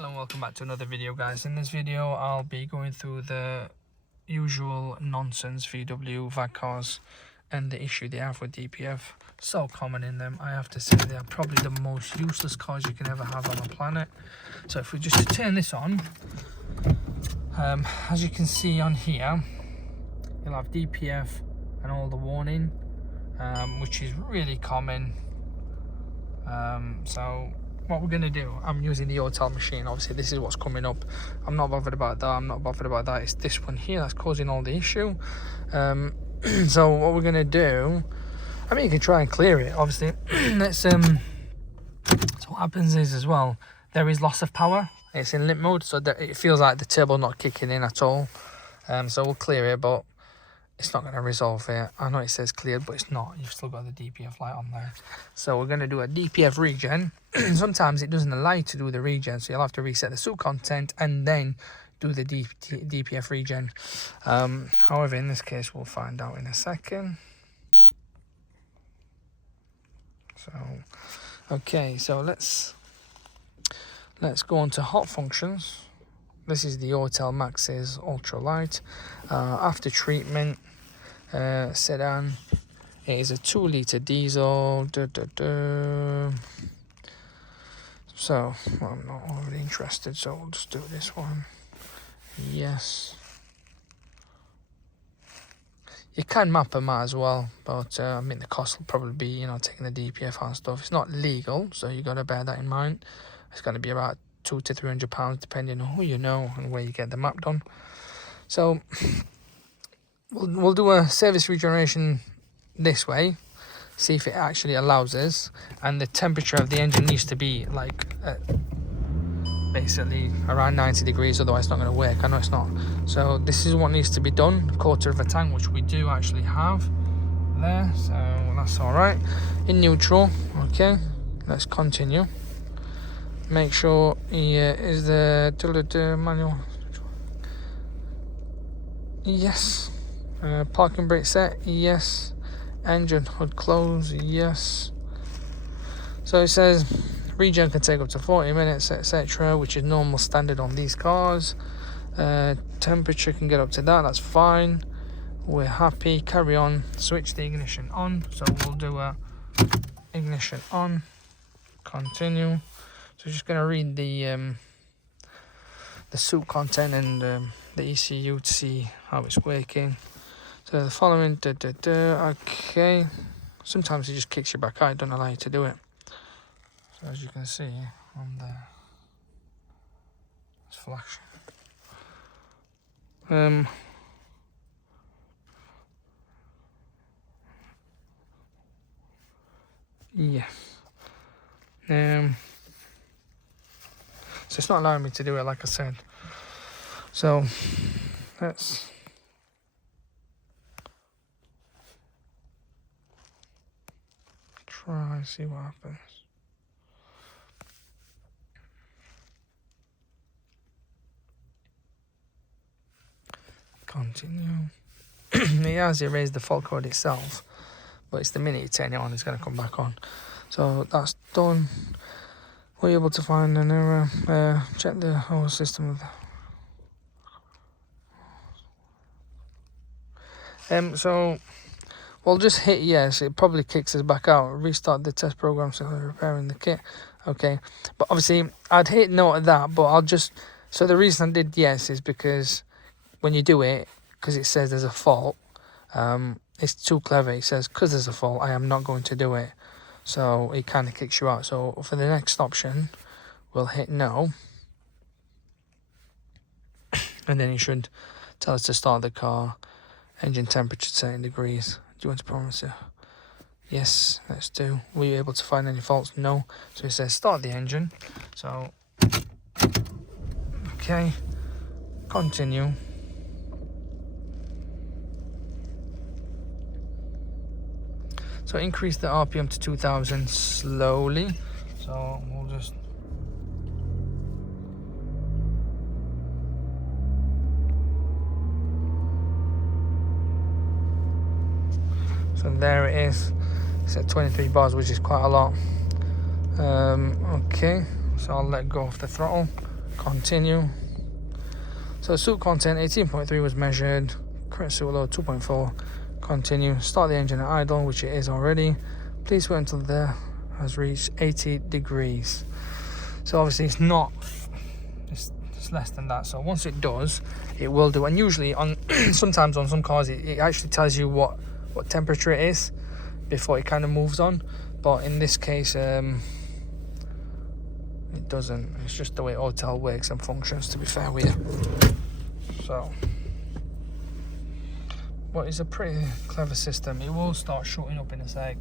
Hello and welcome back to another video, guys. In this video I'll be going through the usual nonsense VW VAG cars and the issue they have with DPF. So common in them. I have to say they are probably the most useless cars you can ever have on the planet. So if we just turn this on, as you can see on here, you'll have DPF and all the warning, which is really common. So what we're going to do, I'm using the hotel machine. Obviously this is what's coming up. I'm not bothered about that, I'm not bothered about that. It's this one here that's causing all the issue. So what we're going to do, I mean, you can try and clear it, obviously. Let's so what happens is, as well, there is loss of power. It's in limp mode, so that it feels like the turbo not kicking in at all. So we'll clear it, but it's not going to resolve it. I know it says cleared, but it's not. You've still got the DPF light on there. So we're going to do a DPF regen. Sometimes it doesn't allow you to do the regen, so you'll have to reset the soot content and then do the DPF regen. However, in this case, we'll find out in a second. So, okay, so let's go on to hot functions. This is the Hotel Max's ultralight. After treatment, sedan. It is a 2-litre diesel. So I'm not overly interested, so we'll just do this one. Yes. You can map them out as well, but I mean the cost will probably be, you know, taking the DPF and stuff. It's not legal, so you got to bear that in mind. It's going to be about £200 to £300 depending on who you know and where you get the map done. So we'll do a service regeneration this way, see if it actually allows us. And the temperature of the engine needs to be like basically around 90 degrees, otherwise it's not going to work. I know it's not. So this is what needs to be done, 1/4 of a tank, which we do actually have there, so that's all right. In neutral. Okay, let's continue. Make sure is the manual. Yes. Parking brake set. Yes. Engine hood close. Yes. So it says regen can take up to 40 minutes, etc., which is normal standard on these cars. Temperature can get up to that. That's fine. We're happy. Carry on. Switch the ignition on. So we'll do a ignition on. Continue. So just going to read the soot content and the ECU to see how it's working. So the following, okay. Sometimes it just kicks you back out, don't allow you to do it. So as you can see on there, it's flashing. Yeah. So it's not allowing me to do it, like I said. So let's try and see what happens. Continue. It has erased the fault code itself, but it's the minute you turn it on, it's going to come back on. So that's done. We're able to find an error. Check the whole system. So we'll just hit yes. It probably kicks us back out. Restart the test program, so repairing the kit. Okay, but obviously I'd hit no at that, but I'll just. So the reason I did yes is because when you do it, because it says there's a fault, it's too clever. It says because there's a fault, I am not going to do it. So it kind of kicks you out. So for the next option, we'll hit no. And then it should tell us to start the car. Engine temperature 10 degrees. Do you want to promise it? Yes, let's do. Were you able to find any faults? No. So it says start the engine. So, okay. Continue. So increase the RPM to 2000 slowly. So we'll just. So there it is. It's at 23 bars, which is quite a lot. Okay, so I'll let go of the throttle. Continue. So soot content 18.3 was measured. Current soot load 2.4. Continue. Start the engine at idle, which it is already. Please wait until there has reached 80 degrees. So obviously it's not, it's less than that. So once it does, it will do. And usually on sometimes on some cars it actually tells you what temperature it is before it kind of moves on. But in this case, it doesn't. It's just the way Autel works and functions, to be fair with you. So, but it's a pretty clever system. It will start shooting up in a sec,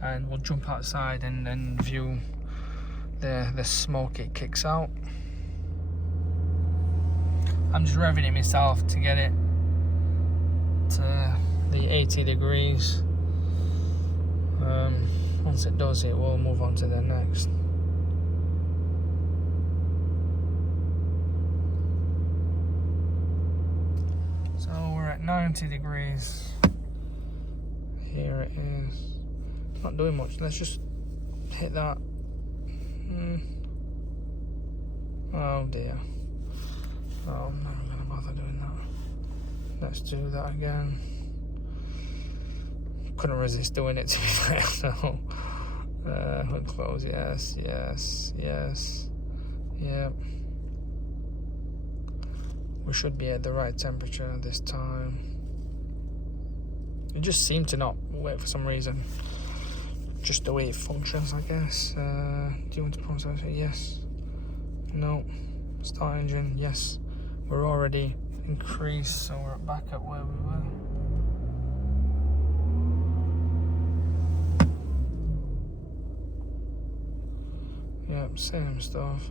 and we'll jump outside and then view the smoke it kicks out. I'm just revving it myself to get it to the 80 degrees. Once it does, it will move on to the next. So we're at 90 degrees. Here it is. It's not doing much. Let's just hit that. Oh dear. Oh, I'm not going to bother doing that. Let's do that again. Couldn't resist doing it, to be fair. So, hood close. Yes. Yep. We should be at the right temperature this time. It just seemed to not work for some reason. Just the way it functions, I guess. Do you want to process it? Yes. No. Start engine. Yes. We're already increased, so we're back at where we were. Yep, same stuff.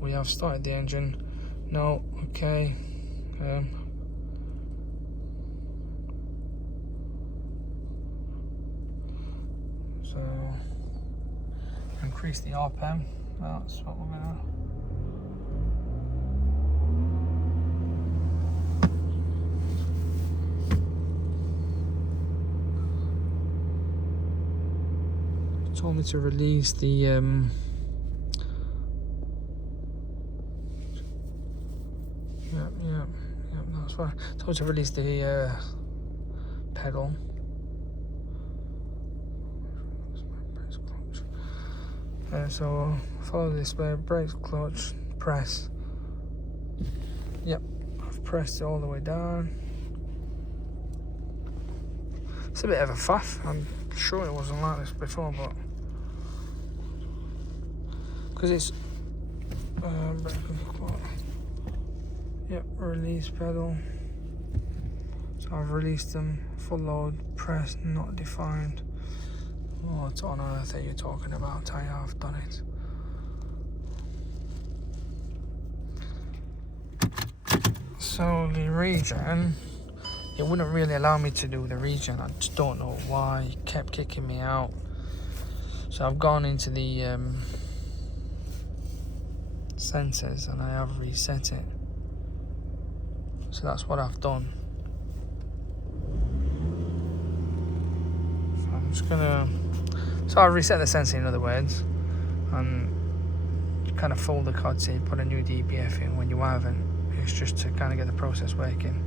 We have started the engine. No, okay. So increase the RPM. That's what we're gonna. Told me to release the Yep, that's fine. Told to release the pedal. So follow the display, brakes, clutch, press. Yep, I've pressed it all the way down. It's a bit of a faff. I'm sure it wasn't like this before, but because it's yep, release pedal. So I've released them. Full load, press, not defined. What on earth are you talking about? I have done it. So the Regen, it wouldn't really allow me to do the Regen. I just don't know why. It kept kicking me out. So I've gone into the sensors and I have reset it. So that's what I've done. So I'm just gonna. So I've reset the sensor, in other words, and kind of fold the card, say put a new DPF in when you haven't. It's just to kind of get the process working.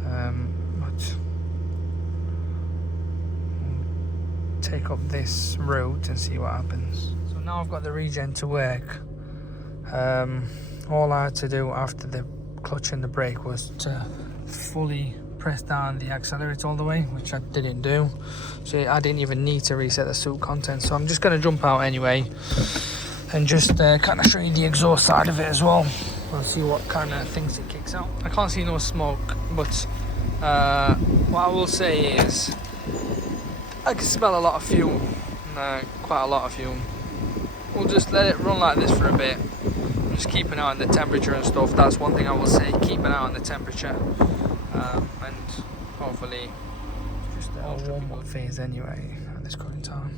But we'll take up this route and see what happens. So now I've got the Regen to work. All I had to do after the clutch and the brake was to fully press down the accelerator all the way, which I didn't do. So I didn't even need to reset the soot content. So I'm just going to jump out anyway and just kind of show you the exhaust side of it as well. We'll see what kind of things it kicks out. I can't see no smoke, but what I will say is I can smell a lot of fuel, quite a lot of fuel. We'll just let it run like this for a bit. Just keep an eye on the temperature and stuff. That's one thing I will say, keep an eye on the temperature, and hopefully just a warm-up phase anyway at this current time.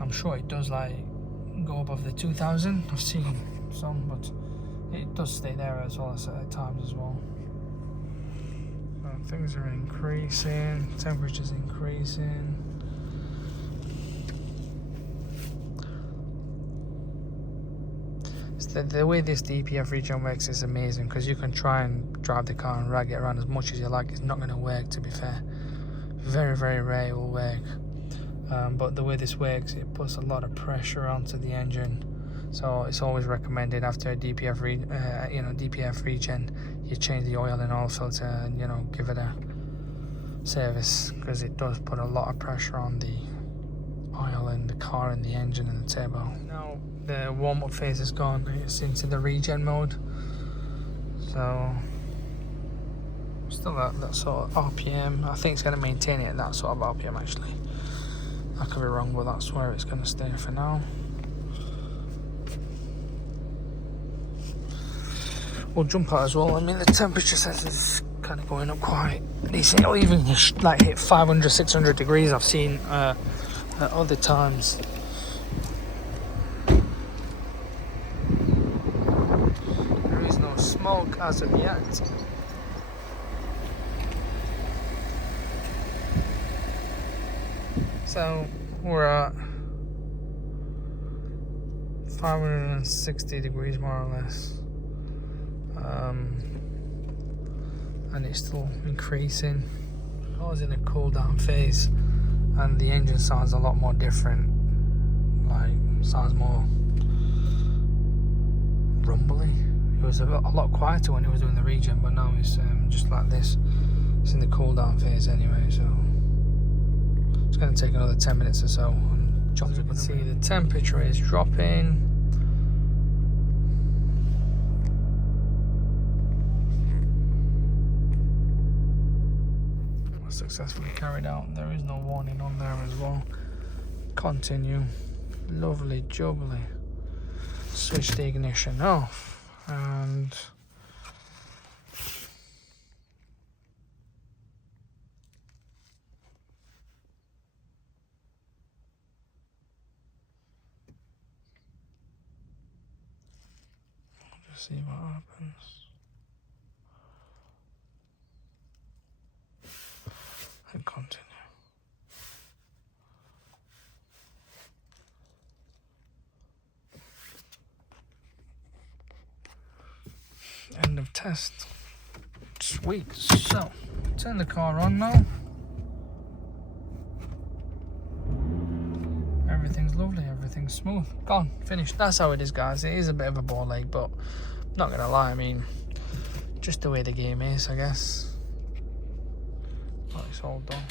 I'm sure it does like go above the 2000. I've seen some, but it does stay there as well at times as well. So things are increasing, temperature's increasing. The way this DPF Regen works is amazing, because you can try and drive the car and rag it around as much as you like. It's not going to work, to be fair. Very, very rare it will work. But the way this works, it puts a lot of pressure onto the engine. So it's always recommended after a DPF Regen, you change the oil and oil filter and give it a service, because it does put a lot of pressure on the oil in the car and the engine and the turbo. Now the warm-up phase is gone, it's into the Regen mode, so still at that sort of RPM. I think it's going to maintain it at that sort of RPM actually. I could be wrong, but that's where it's going to stay for now. We'll jump out as well. I mean, the temperature sensor is kind of going up quite decent. It'll even like hit 500, 600 degrees I've seen at other times. There is no smoke as of yet. So we're at 560 degrees more or less. And it's still increasing. I was in a cool down phase, and the engine sounds a lot more different. Like, sounds more rumbly. It was a lot quieter when it was doing the Regen, but now it's just like this. It's in the cool down phase anyway, so it's going to take another 10 minutes or so. And as you can see, the temperature is dropping. Successfully carried out. There is no warning on there as well. Continue. Lovely jubbly. Switch the ignition off, and we'll just see what happens. And continue. End of test. Sweet. So, turn the car on now. Everything's lovely, everything's smooth. Gone, finished. That's how it is, guys. It is a bit of a ball ache, but not gonna lie, I mean, just the way the game is, I guess. It's all done.